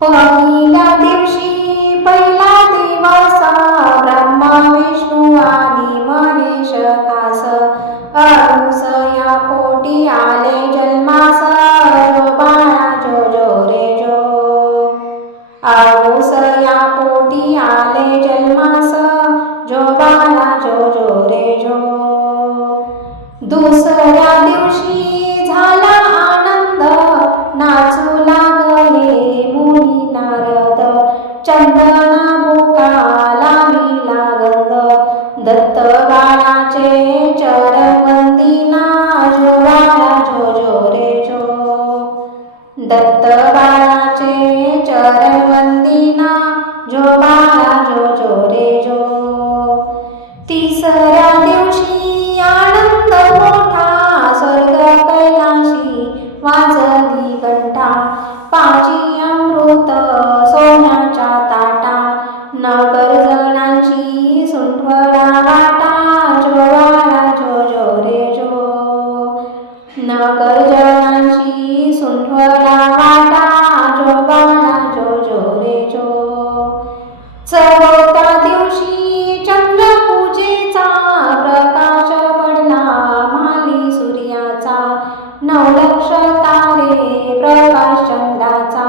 पहिल्या दिवशी पहिला दिवस ब्रह्मा विष्णू आणि महेश खास अरुस या पोटी आले जन्मास जो बाळा जो जो रे जो अरुस या पोटी आले जन्मास जो बाळा जो जो रे जो दुसऱ्या दिवशी झाला आनंद नाचू लागले मुनी नारद चंदना मुखाला मिला गंध दत्त बाळाचे चरण वंदिना जो बाळा जो जो रे जो दत्त बाळाचे चरण वंदिना जो बाळा जो जो रे जो तिसऱ्या दिवशी आनंद मोठा स्वर्ग कैलाशी वाजली घंटा पाची अमृत सोन्याच्या ताटा नगर जणांची सुंठवडा वाटा जो बाळा जो जो रे जो नगर जणांची सुंठवडा वाटा जो बाळा जो जो रे जो चौथ्या दिवशी चंद्रपूजेचा प्रकाश पडला माली सूर्याचा नवलक्ष तारे प्रकाश चंद्राचा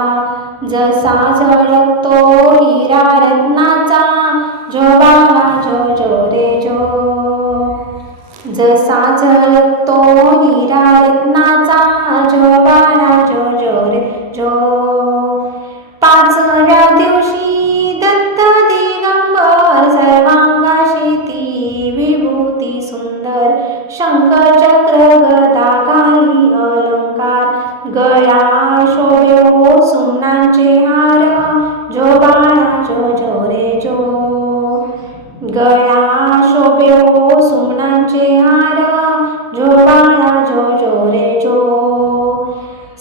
जसा झळकतो हिरा रत्नाचा जो बाळा जो जो रे जो जसा झळकतो हिरा रत्नाचा जो बाळा जो जो रे जो पाचव्या दिवशी दत्त दिगंबर सर्वांगाशी ती विभूती सुंदर शंख चक्र गदा घाली अलंकार गळा शोभो सुमनांचे हार जो बाळा जो जो रे जो गळा शोभो सुमनांचे हार जो बाळा जो जो रे जो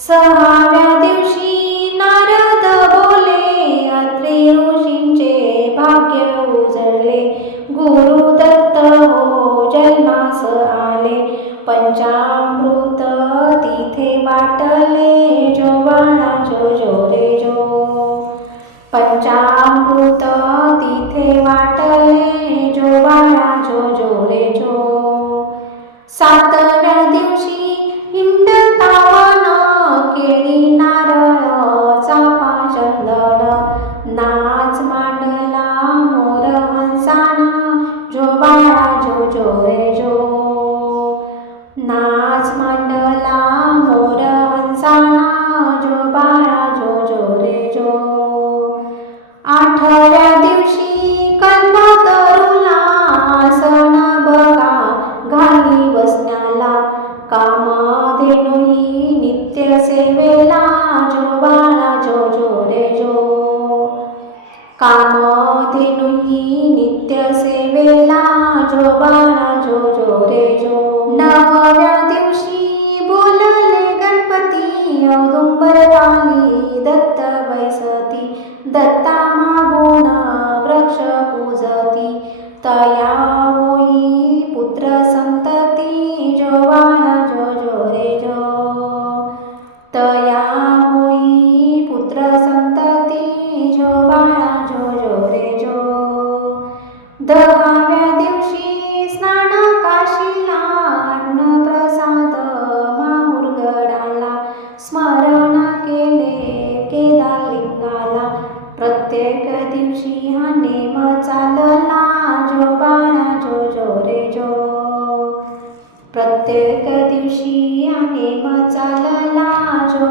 सहाव्या दिवशी नारद बोले अत्रि ऋषींचे भाग्य उजळले गुरु दत्त हो जन्मास आले पंचामृत तिथे वाटले जो बाळा जो जो रे जो पंचामृत तिथे वाटले जो बाळा जो जो रे जो सातव्या दिवशी हिंडतावन केळी नारळ चाफा चंदन नाच मांडला मोर हंसान जो बाळा जो जो रे जो नाच मांडला मोर हंसाना जो बाळा जो जो रे जो आठव्या दिवशी कल्पतरुला आसन बघा घाली बसण्याला कामधेनु ही नित्य सेवेला जो बाळा जो जो रे जो कामधेनु ही नित्य सेवेला जो बाळा जो जो रे जो नवव्या दिवशी बोलले गणपती औदुंबर वाली दत्त बैसती दत्ता मागून वृक्ष पूजती तया होई पुत्र संतती जो बाळा जो जो रे जो तया होई पुत्र संतती जो बाळा जो जो रे जो दहाव्या दिवशी स्नान काशीला अन्न प्रसाद माहुरगडाला स्मरण केले केदारलिंगाला प्रत्येक दिवशी हा नेम चालला जो बाळा जो जो रे जो प्रत्येक दिवशी हा नेम चालला जो